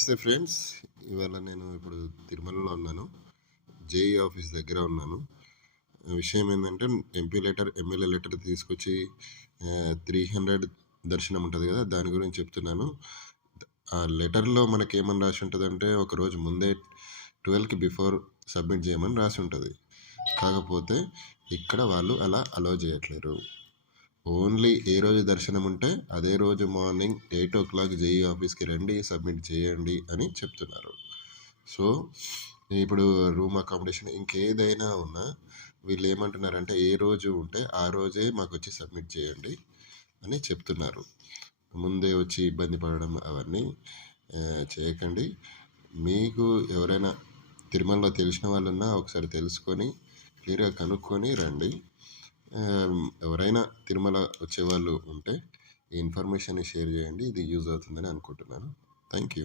నమస్తే ఫ్రెండ్స్. ఇవాళ నేను ఇప్పుడు తిరుమలలో ఉన్నాను. జేఈ ఆఫీస్ దగ్గర ఉన్నాను. విషయం ఏంటంటే ఎంపీ లెటర్, ఎమ్మెల్యే లెటర్ తీసుకొచ్చి 300 దర్శనం ఉంటుంది కదా, దాని గురించి చెప్తున్నాను. ఆ లెటర్లో మనకి ఏమని రాసి ఉంటుందంటే ఒకరోజు ముందే 12కి బిఫోర్ సబ్మిట్ చేయమని రాసి ఉంటుంది. కాకపోతే ఇక్కడ వాళ్ళు అలా అలో చేయట్లేరు. ఓన్లీ ఏ రోజు దర్శనం ఉంటే అదే రోజు మార్నింగ్ 8 o'clock జేఈ ఆఫీస్కి రండి, సబ్మిట్ చేయండి అని చెప్తున్నారు. సో ఇప్పుడు రూమ్ అకామిడేషన్ ఇంకేదైనా ఉన్నా వీళ్ళు ఏమంటున్నారంటే ఏ రోజు ఉంటే ఆ రోజే మాకు వచ్చి సబ్మిట్ చేయండి అని చెప్తున్నారు. ముందే వచ్చి ఇబ్బంది పడడం అవన్నీ చేయకండి. మీకు ఎవరైనా తిరుమలలో తెలిసిన వాళ్ళు ఉన్నా ఒకసారి తెలుసుకొని క్లియర్గా కనుక్కొని రండి. ఎవరైనా తిరుమల వచ్చేవాళ్ళు ఉంటే ఈ ఇన్ఫర్మేషన్ షేర్ చేయండి. ఇది యూజ్ అవుతుందని అనుకుంటున్నాను. Thank you.